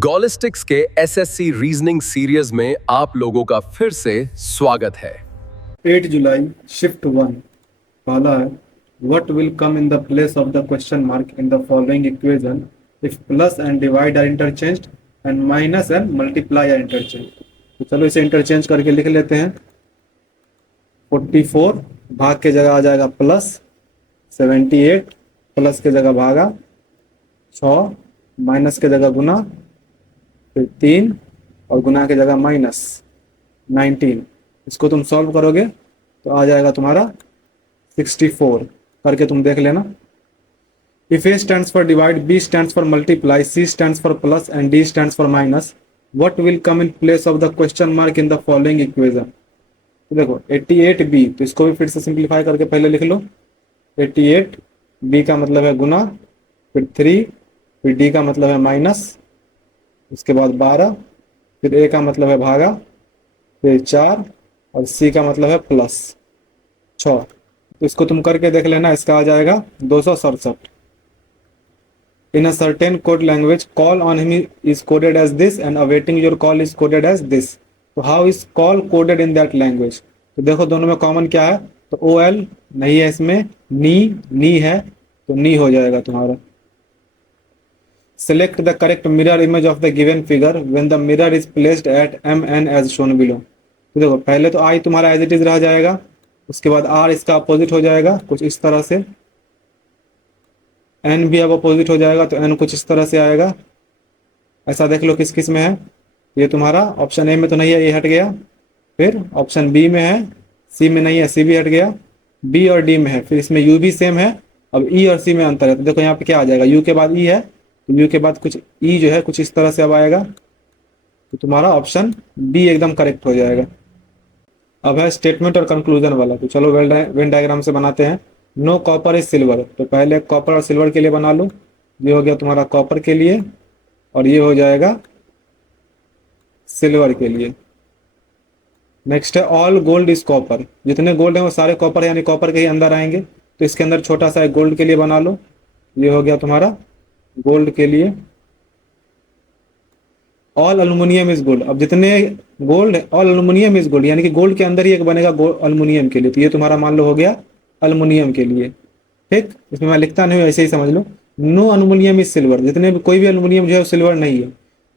गॉलिस्टिक्स के SSC reasoning series में आप लोगों का फिर से स्वागत है। 8 जुलाई शिफ्ट 1 पहला है what will come in the place of the question mark in the following equation if plus and divide are interchanged and minus and multiply are interchange. तो चलो इसे इंटरचेंज करके लिख लेते हैं। 44 भाग के जगह आ जाएगा प्लस, 78 प्लस के जगह भागा, 6 माइनस के जगह गुना, फिर 3 और गुना के जगह माइनस 19। इसको तुम सॉल्व करोगे तो आ जाएगा तुम्हारा 64। करके तुम देख लेना। If A stands for divide, B stands for multiply, C stands for plus and D stands for minus, what will come in place of the question mark in the following equation. तो देखो 88b, तो इसको भी फिर से simplify करके पहले लिख लो। 88 b का मतलब है गुना, फिर 3, फिर डी का मतलब है माइनस, उसके बाद 12, फिर ए का मतलब है भागा, फिर 4 और सी का मतलब है प्लस 6। तो इसको तुम करके देख लेना। इसका आ जाएगा 267। In a certain code language call on him is coded as this and awaiting your call is coded as this. तो how is call coded in that language. तो देखो दोनों में कॉमन क्या है, तो ओ एल नहीं है इसमें, नी है, तो नी हो जाएगा तुम्हारा। Select the correct mirror image of the given figure when the mirror is placed at mn as shown below। तो देखो पहले तो i तुम्हारा एज इट इज रह जाएगा, उसके बाद r इसका अपोजिट हो जाएगा कुछ इस तरह से, n भी अब अपोजिट हो जाएगा तो n कुछ इस तरह से आएगा। ऐसा देख लो किस किस में है। ये तुम्हारा ऑप्शन ए में तो नहीं है, ये हट गया। फिर ऑप्शन बी में है, सी में नहीं है, सी भी हट गया। बी और डी में है, फिर इसमें यू भी सेम है। अब ई और सी में अंतर है, तो देखो यहाँ पे क्या आ जाएगा, यू के बाद ई है, यू के बाद कुछ ई जो है कुछ इस तरह से अब आएगा। तो तुम्हारा ऑप्शन बी एकदम करेक्ट हो जाएगा। अब है स्टेटमेंट और कंक्लूजन वाला। तो चलो वेन डायग्राम से बनाते हैं। नो कॉपर इज सिल्वर, तो पहले कॉपर और सिल्वर के लिए बना लो। ये हो गया तुम्हारा कॉपर के लिए और ये हो जाएगा सिल्वर के लिए। नेक्स्ट है ऑल गोल्ड इज कॉपर, जितने गोल्ड है वो सारे कॉपर यानी कॉपर के ही अंदर आएंगे। तो इसके अंदर छोटा सा एक गोल्ड के लिए बना लो। ये हो गया तुम्हारा गोल्ड के लिए। ऑल अल्युमिनियम इज गोल्ड, अब जितने गोल्ड है ऑल अल्युमिनियम इज गोल्ड यानी कि गोल्ड के अंदर ही एक बनेगा अल्युमिनियम के लिए। तो ये तुम्हारा मान लो हो गया अल्युमिनियम के लिए। ठीक, इसमें मैं लिखता नहीं हूँ, ऐसे ही समझ लो। नो अल्युमिनियम इज सिल्वर, जितने भी कोई भी अल्युमिनियम जो है सिल्वर नहीं है।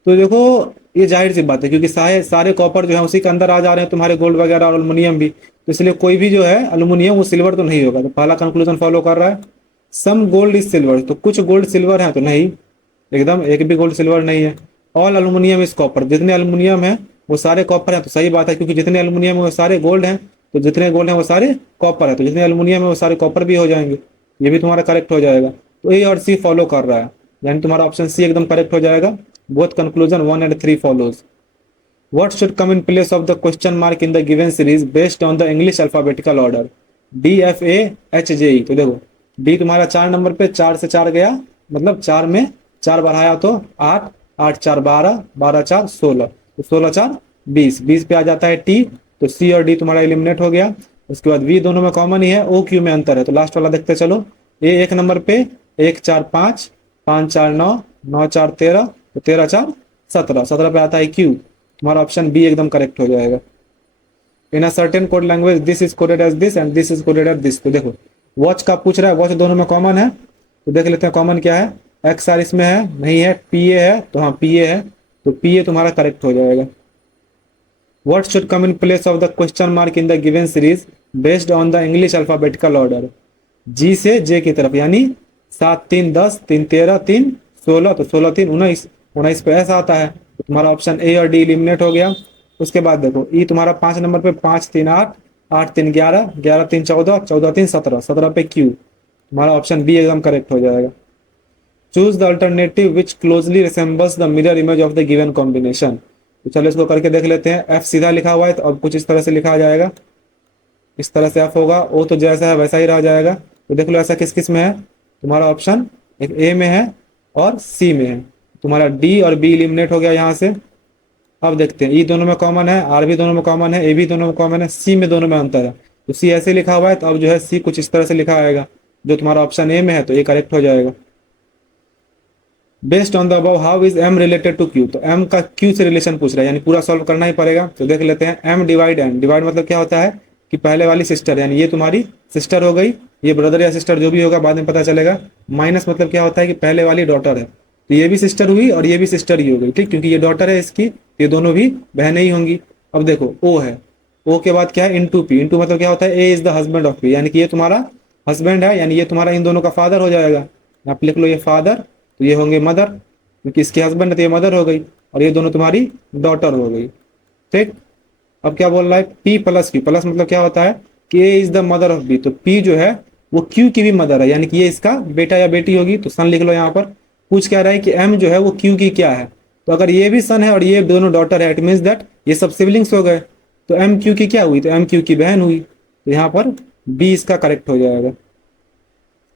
तो देखो ये जाहिर सी बात है क्योंकि सारे कॉपर जो है उसी के अंदर आ जा रहे हैं तुम्हारे गोल्ड वगैरह और अल्युमिनियम भी, तो इसलिए कोई भी जो है अल्युमिनियम वो सिल्वर तो नहीं होगा। तो पहला कंक्लूजन फॉलो कर रहा है। सम गोल्ड इज सिल्वर, तो कुछ गोल्ड सिल्वर है, तो नहीं, एकदम एक भी गोल्ड सिल्वर नहीं है। ऑल अल्युमिनियम इज कॉपर, जितने अल्युमिनियम है वो सारे कॉपर है, तो सही बात है क्योंकि जितने अल्युमिनियम है वो सारे गोल्ड हैं, तो जितने गोल्ड हैं वो सारे कॉपर है, तो जितने अल्युमिनियम है वो सारे कॉपर भी हो जाएंगे। ये भी तुम्हारा करेक्ट हो जाएगा। तो ए और सी फॉलो कर रहा है, यानी तुम्हारा ऑप्शन सी एकदम करेक्ट हो जाएगा। Both conclusion 1 and 3 follows। What should come in place of the question mark in the given series based on the English alphabetical order? D, F, A, H, J, E। तो देखो D तुम्हारा 4 number पे 4 से 4 गया, मतलब 4 में 4 बढ़ाया तो 8, 8 4 12, 12 4 16, तो 16 4 20, 20 पे आ जाता है टी, तो सी और डी तुम्हारा एलिमिनेट हो गया। उसके बाद वी दोनों में कॉमन ही है, ओ क्यू में अंतर है, तो लास्ट वाला देखते चलो। ए 1 नंबर पे 1 4 5, 5 4 9, 9 4 13, तो 13 4 17, 17 पे आता है क्यू। तुम्हारा ऑप्शन बी एकदम करेक्ट हो जाएगा। In a certain code language this is coded as this and this is coded as this. तो देखो वॉच का पूछ रहा है, वॉच दोनों में कॉमन है, तो देख लेते हैं कॉमन क्या है। एक्स आर इसमें है नहीं है, पी ए है, तो हाँ पी ए है, तो पी ए तुम्हारा करेक्ट हो जाएगा। What should come in place of the question mark in the given series based on the English alphabetical order. G से जे की तरफ, यानी 7 3 10, 3 13, 3 16, तो 16 3 19, 19 पे ऐसा आता है, तो तुम्हारा ऑप्शन ए और डी एलिमिनेट हो गया। उसके बाद देखो ई तुम्हारा 5 नंबर पे 5 3 8, 8 3 11, 11 3 14, 14 3 17, 17 पे क्यू। तुम्हारा ऑप्शन बी एकदम करेक्ट हो जाएगा। Choose the alternative which closely resembles the mirror image of the given combination. तो चलो इसको करके देख लेते हैं। एफ सीधा लिखा हुआ है तो अब कुछ इस तरह से लिखा जाएगा, इस तरह से एफ होगा। ओ तो जैसा है वैसा ही रह जाएगा। तो देख लो ऐसा किस किस में है, तुम्हारा ऑप्शन एक ए में है और सी में है। तुम्हारा डी और बी एलिमिनेट हो गया यहाँ से। अब देखते हैं, ई दोनों में कॉमन है, आर भी दोनों में कॉमन है, ए भी दोनों में कॉमन है, सी में दोनों में अंतर है। तो सी ऐसे लिखा हुआ है, तो अब जो है सी कुछ इस तरह से लिखा आएगा, जो तुम्हारा ऑप्शन ए में है, तो ये करेक्ट हो जाएगा। Based on the above how is M related to Q, तो एम का क्यू से रिलेशन पूछ रहा है, यानी पूरा सॉल्व करना ही पड़ेगा। तो देख लेते हैं, एम डिवाइड एन, डिवाइड मतलब क्या होता है कि पहले वाली सिस्टर, यानी ये तुम्हारी सिस्टर हो गई, ये ब्रदर या सिस्टर जो भी होगा बाद में पता चलेगा। माइनस मतलब क्या होता है कि पहले वाली डॉटर है, तो ये भी सिस्टर हुई और ये भी सिस्टर ही हो गई, ठीक, क्योंकि ये डॉटर है इसकी, ये दोनों भी बहनें ही होंगी। अब देखो ओ है, ओ के बाद क्या है, इंटू पी, इंटू मतलब क्या होता है, A is the husband of P, यानी कि ये तुम्हारा हस्बैंड है, यानी ये तुम्हारा इन दोनों का फादर हो जाएगा। आप लिख लो ये फादर, तो ये होंगे मदर, क्योंकि इसके हस्बैंड है तो ये मदर हो गई, और ये दोनों तुम्हारी डॉटर हो गई, ठीक। अब क्या बोल रहा है, पी प्लस क्यू, प्लस मतलब क्या होता है कि A is the mother of B, तो पी जो है वो क्यू की भी मदर है, यानी कि ये इसका बेटा या बेटी होगी, तो सन लिख लो यहाँ पर। पूछ क्या रहा है कि एम जो है वो क्यू की क्या है, तो अगर ये भी सन है और ये दोनों डॉटर है, इट मीन्स दैट ये सब सिबलिंग्स हो गए, तो एम क्यू की क्या हुई, तो एम क्यू की बहन हुई, तो यहाँ पर बी इसका करेक्ट हो जाएगा।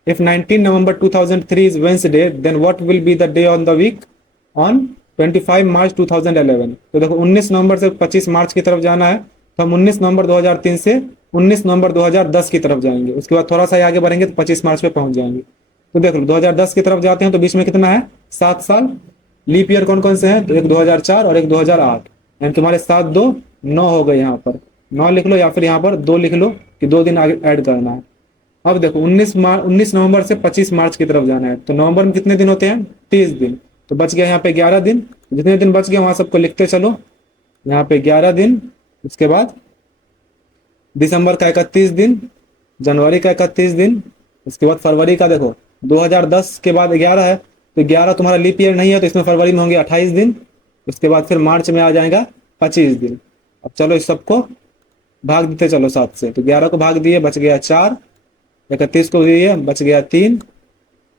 If 19 November 2003 is Wednesday, then what will be the day on the week on 25 March 2011? तो देखो 19 नवंबर से 25 मार्च की तरफ जाना है, तो हम 19 नवंबर 2003 से 19 नवंबर 2010 की तरफ जाएंगे, उसके बाद थोड़ा सा आगे बढ़ेंगे तो 25 मार्च पे पहुंच जाएंगे। तो देख लो 2010 की तरफ जाते हैं तो बीच में कितना है, 7 साल। लीप ईयर कौन कौन से हैं, तो एक 2004 और एक 2008, यानी तुम्हारे 7 2 9 हो गए, यहाँ पर 9 लिख लो या फिर यहाँ पर 2 लिख लो कि 2 दिन आगे ऐड करना है। अब देखो 19 नवंबर से 25 मार्च की तरफ जाना है, तो नवंबर में कितने दिन होते हैं, 30 दिन, तो बच गया यहाँ पे 11 दिन, जितने दिन बच गए वहां सबको लिखते चलो, यहाँ पे 11 दिन, उसके बाद दिसंबर का 31 दिन, जनवरी का 31 दिन, उसके बाद फरवरी का देखो 2010 के बाद 11 है, तो 11 तुम्हारा लीप ईयर नहीं है, तो इसमें फरवरी में होंगे 28 दिन, उसके बाद फिर मार्च में आ जाएगा 25 दिन। अब चलो इस सबको भाग देते चलो 7 से, तो 11 को भाग दिए बच गया 4, 31 को दिए बच गया 3,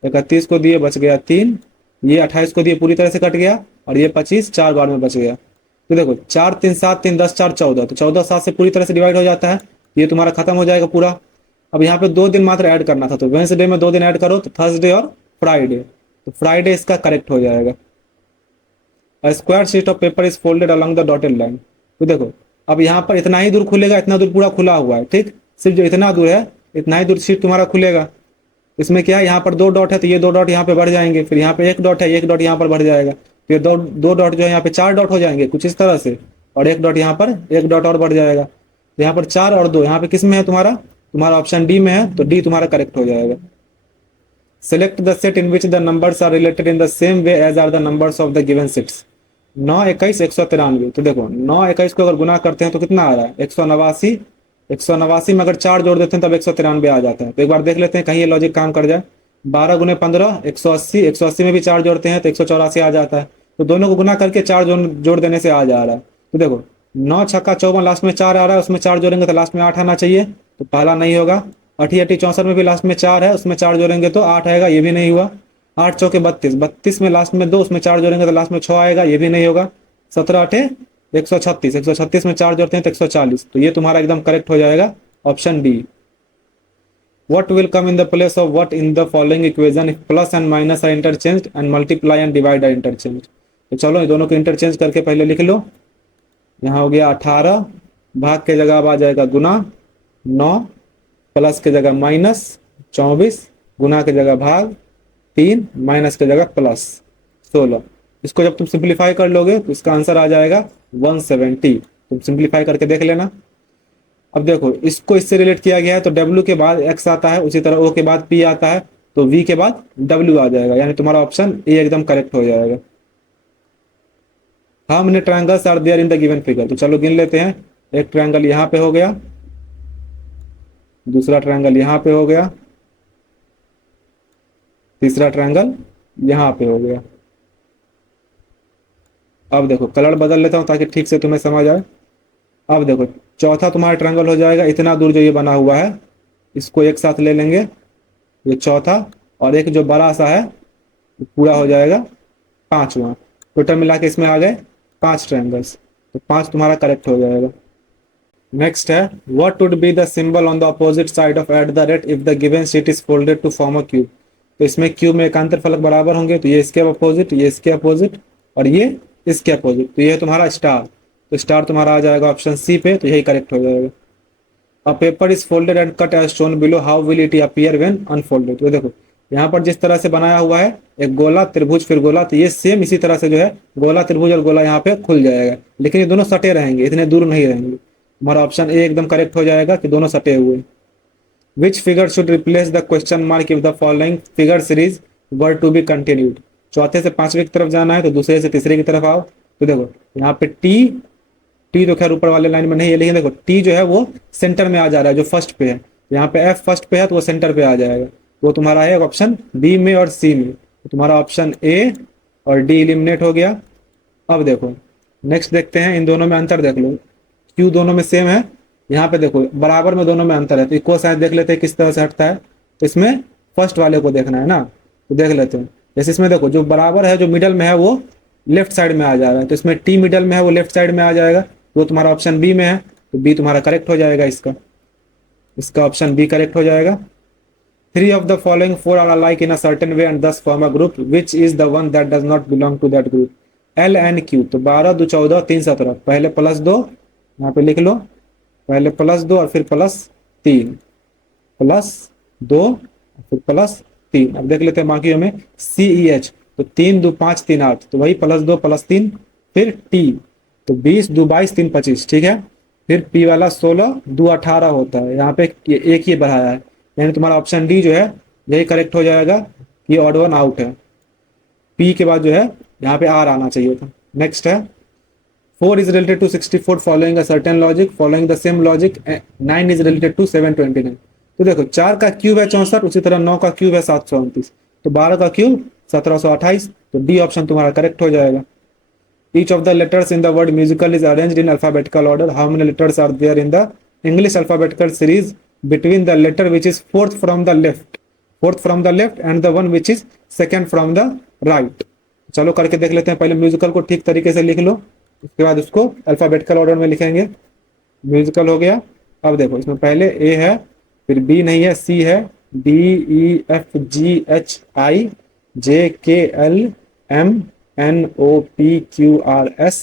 31 को दिए बच गया 3, ये 28 को दिए पूरी तरह से कट गया, और ये 25 4 बार में बच गया। तो देखो 4 3 7 3 10 4 14, तो 14 7 से पूरी तरह से डिवाइड हो जाता है, ये तुम्हारा खत्म हो जाएगा पूरा। अब यहाँ पे 2 दिन मात्र ऐड करना था, तो वेंसडे में 2 दिन ऐड करो, तो थर्सडे और फ्राइडे, तो फ्राइडे इसका करेक्ट हो जाएगा। A square sheet of paper is folded along the dotted line, तो देखो अब यहाँ पर इतना ही दूर खुलेगा, इतना दूर पूरा खुला हुआ है, ठीक, सिर्फ जो इतना दूर है इतना ही दूर शीट तुम्हारा खुलेगा। इसमें क्या है, यहाँ पर 2 डॉट है, तो ये 2 डॉट यहाँ पे बढ़ जाएंगे, फिर यहाँ पे 1 डॉट है, 1 डॉट यहाँ पर बढ़ जाएगा, फिर दो डॉट जो है यहाँ पे 4 डॉट हो जाएंगे कुछ इस तरह से, और 1 डॉट यहाँ पर 1 डॉट और बढ़ जाएगा, तो यहाँ पर 4 और 2 यहाँ पे किस में है, तुम्हारा ऑप्शन डी में है, तो डी तुम्हारा करेक्ट हो जाएगा। Select the set in which the numbers are related in the same way as are the numbers of the given sets. 9 21 193, तो देखो 9 21 को अगर गुना करते हैं तो कितना आ रहा है, 189, 189 में अगर 4 जोड़ देते हैं तब 193 आ जाता है। तो एक बार देख लेते हैं कहीं ये लॉजिक काम कर जाए। 12 गुने 15 180, 180 में भी 4 जोड़ते हैं तो 184 आ जाता है, तो दोनों को गुना करके 4 जोड़ देने से आ जा रहा है। तो देखो 9 छक्का 54, लास्ट में 4 आ रहा है, उसमें 4 जोड़ेंगे तो लास्ट में 8 आना चाहिए, तो पहला नहीं होगा। 88 64 में भी लास्ट में 4 है, उसमें 4 जोड़ेंगे तो 8 आएगा, ये भी नहीं हुआ। 8 चौके 32, 32 में लास्ट में 2, उसमें 4 जोड़ेंगे तो लास्ट में 6 आएगा, ये भी नहीं होगा। 17 8 136, 136 में 4 जोड़ते हैं तो 140, तो ये तुम्हारा एकदम करेक्ट हो जाएगा, option D. What will come in the place of what in the following equation if plus and minus are interchanged and multiply and divide are interchanged? तो चलो ये दोनों को इंटरचेंज करके पहले लिख लो। यहाँ हो गया 18, भाग के जगह अब आ जाएगा गुना, 9 प्लस के जगह माइनस 24, गुना के जगह भाग 3, माइनस के जगह प्लस 16। इसको जब तुम सिंप्लीफाई कर लोगे तो इसका आंसर आ जाएगा 170। तुम सिंप्लीफाई करके देख लेना। अब देखो इसको इससे रिलेट किया गया है, तो W के बाद X आता है, उसी तरह O के बाद P आता है, तो V के बाद W आ जाएगा, यानी तुम्हारा ऑप्शन ए एकदम करेक्ट हो जाएगा। How many triangles are there in the given figure? तो चलो गिन लेते हैं। एक ट्रायंगल यहाँ पे हो गया, दूसरा ट्रायंगल यहाँ पे हो गया, तीसरा ट्रायंगल यहाँ पे हो गया। अब देखो कलर बदल लेता हूं ताकि ठीक से तुम्हें समझ आए। अब देखो चौथा तुम्हारा ट्रायंगल हो जाएगा, इतना दूर जो ये बना हुआ है इसको एक साथ ले लेंगे, ये चौथा, और एक जो बड़ा सा है पूरा हो जाएगा 5वां। टोटल मिला के इसमें आ गए 5 ट्रायंगल्स, तो 5 तुम्हारा करेक्ट हो जाएगा। नेक्स्ट है what would be the symbol on the opposite side of at the rate if the given sheet is folded to form a cube. तो इसमें क्यूब में एकांतर फलक बराबर होंगे, तो ये इसके अपोजिट, ये इसके अपोजिट, और ये इसके अपोजिट, तो ये है तुम्हारा स्टार, तो स्टार तुम्हारा आ जाएगा ऑप्शन सी पे, तो यही करेक्ट हो जाएगा। A paper is folded and cut as shown below, how will it appear when unfolded. तो देखो यहाँ पर जिस तरह से बनाया हुआ है एक गोला त्रिभुज फिर गोला, तो ये सेम इसी तरह से जो है गोला त्रिभुज और गोला यहाँ पे खुल जाएगा, लेकिन ये दोनों सटे रहेंगे, इतने दूर नहीं रहेंगे। हमारा ऑप्शन ए एकदम करेक्ट हो जाएगा कि दोनों सटे हुए। Which figure should replace the question mark if the following figure series were to be continued. चौथे से पांचवे की तरफ जाना है तो दूसरे से तीसरे की तरफ आओ। तो देखो यहाँ पे टी तो खैर ऊपर वाले लाइन में नहीं है, लेकिन देखो टी जो है वो सेंटर में आ जा रहा है जो फर्स्ट पे है। यहाँ पे एफ फर्स्ट पे है तो वो सेंटर पे आ जाएगा, वो तुम्हारा है ऑप्शन बी में और सी में। तो तुम्हारा ऑप्शन ए और डी एलिमिनेट हो गया। अब देखो नेक्स्ट देखते हैं, इन दोनों में अंतर देख लो। क्यू दोनों में सेम है, यहाँ पे देखो बराबर में दोनों में अंतर है, तो इक्वल साइन देख लेते हैं किस तरह से हटता है। तो इसमें फर्स्ट वाले को देखना है ना, तो देख लेते हैं। जैसे इसमें देखो जो बराबर है जो मिडल में है वो लेफ्ट साइड में आ जा रहा है, तो इसमें टी मिडल में है वो लेफ्ट साइड में आ जाएगा, वो तुम्हारा ऑप्शन बी में है, तो बी तुम्हारा करेक्ट हो जाएगा। इसका ऑप्शन बी करेक्ट हो जाएगा। 3 of the following 4 are alike in a certain way and thus form a group. Which is the one that does not belong to that group? L and Q। तो 12 2 14 3 17, पहले +2 यहाँ पे लिख लो, पहले +2 और फिर +3, +2 फिर +3। अब देख लेते हैं बाकियों में CEH, तो 3 2 5 3 8, तो वही +2 +3 फिर T, तो 20 2 22 3 25, ठीक है। फिर P वाला 16 2 18 होता है, यहाँ पे एक ही बढ़ाया है, यानी तुम्हारा ऑप्शन डी जो है यही करेक्ट हो जाएगा, ये ऑड वन आउट है। पी के बाद जो है यहाँ पे आर आना चाहिए था। नेक्स्ट है 4 is related to 64 following a certain logic, following the same logic 9 is related to 729। तो देखो 4 का क्यूब है 64, उसी तरह 9 का क्यूब है 729, तो 12 का क्यूब 1728, तो डी ऑप्शन तुम्हारा करेक्ट हो जाएगा। Each of the letters in the word musical is arranged in alphabetical order. How many letters are there in the English alphabetical series between the letter which is fourth from the left and the one which is second from the right? चलो करके देख लेते हैं। पहले musical को ठीक तरीके से लिख लो, उसके बाद उसको अल्फाबेटिकल ऑर्डर में लिखेंगे। म्यूजिकल हो गया। अब देखो इसमें पहले ए है, फिर बी नहीं है, सी है, D E F G H I J K L M N O P Q R S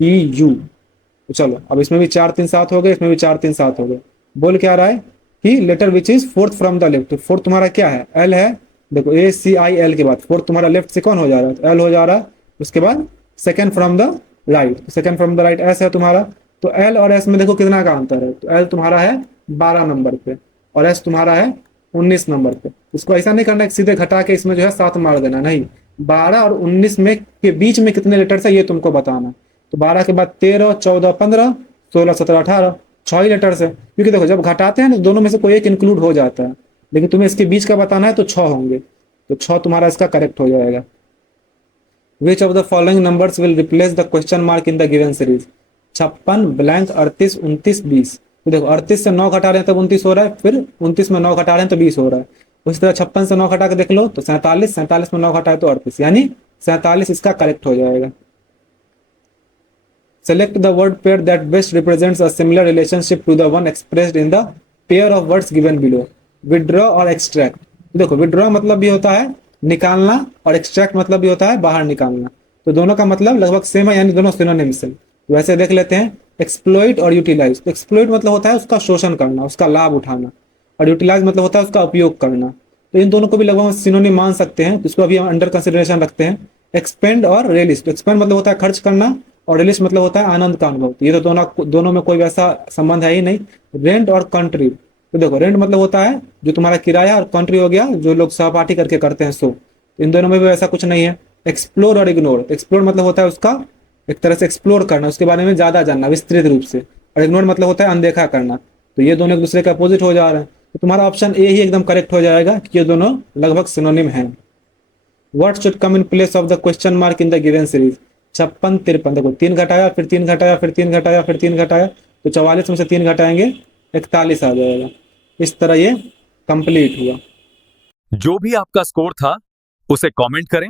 T U. तो चलो अब इसमें भी 4 3 7 हो गए, इसमें भी 4 3 7 हो गए। बोल क्या रहा है कि letter which is fourth from the left, तो फोर्थ तुम्हारा क्या है, एल है। देखो ए सी आई एल के बाद फोर्थ तुम्हारा लेफ्ट से कौन हो जा रहा है, तो एल हो जा रहा है। उसके बाद सेकंड फ्रॉम द राइट, तो second from the right S है तुम्हारा। तो एल और एस में देखो कितना का अंतर है, तो एल तुम्हारा है 12 नंबर पे और एस तुम्हारा है 19 नंबर पे। इसको ऐसा नहीं करना है सीधे घटा के इसमें जो है 7 मार देना, नहीं, 12 और 19 में के बीच में कितने लेटर्स है ये तुमको बताना। तो 12 के बाद 13 14 15 16 17 18, 6 ही लेटर्स है, क्योंकि देखो जब घटाते हैं ना दोनों में से कोई एक इंक्लूड हो जाता है, लेकिन तुम्हें इसके बीच का बताना है तो 6 होंगे, तो 6 तुम्हारा इसका करेक्ट हो जाएगा। Which of the following numbers will replace the question mark in the given series? 56 blank 38 29 20। तो देखो 38 से 9 घटा रहे हैं तब 29 हो रहा है, फिर 29 में 9 घटा रहे हैं तो 20 हो रहा है। उसी तरह 56 से 9 घटा के देख लो तो 47, 47 में 9 घटाए तो 38, यानी 47 इसका करेक्ट हो जाएगा। Select the word pair that best represents a similar relationship to the one expressed in the pair of words given below. Withdraw और extract। देखो withdraw मतलब भी होता है निकालना और extract मतलब भी होता है बाहर निकालना, तो दोनों का मतलब लगभग सेम है, यानी दोनों सिनोनिम्स हैं। वैसे देख लेते हैं एक्सप्लॉइट और यूटिलाइज। तो एक्सप्लॉइट मतलब होता है उसका शोषण करना, उसका लाभ उठाना, और यूटिलाइज मतलब होता है उसका उपयोग करना। तो इन दोनों को भी लगभग सिनोनिम मान सकते हैं, तो इसको अभी हम अंडर कंसिडरेशन रखते हैं। एक्सपेंड और रिलीज। तो एक्सपेंड मतलब होता है खर्च करना और रिलीज मतलब होता है आनंद का अनुभव। ये तो दोनों में कोई वैसा संबंध है ही नहीं। रेंट और कंट्री। तो देखो रेंट मतलब होता है जो तुम्हारा किराया, और कंट्री हो गया जो लोग सहपाठी करके करते हैं सो। इन दोनों में भी ऐसा कुछ नहीं है। एक्सप्लोर और इग्नोर। एक्सप्लोर मतलब होता है उसका एक तरह से एक्सप्लोर करना, उसके बारे में ज्यादा जानना विस्तृत रूप से, और इग्नोर मतलब होता है अनदेखा करना। तो ये दोनों एक दूसरे के अपोजिट हो जा रहे हैं, तो तुम्हारा ऑप्शन ए ही एकदम करेक्ट हो जाएगा कि ये दोनों लगभग सिनोनिम हैं। What should come in place of the question mark in the given series? 56 53। देखो 3 घटाया फिर 3 घटाया फिर 3 घटाया फिर 3 घटाया, तो 44 में से 3 घटाएंगे 41 आ जाएगा। इस तरह ये कंप्लीट हुआ। जो भी आपका स्कोर था उसे कमेंट करें।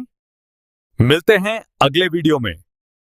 मिलते हैं अगले वीडियो में।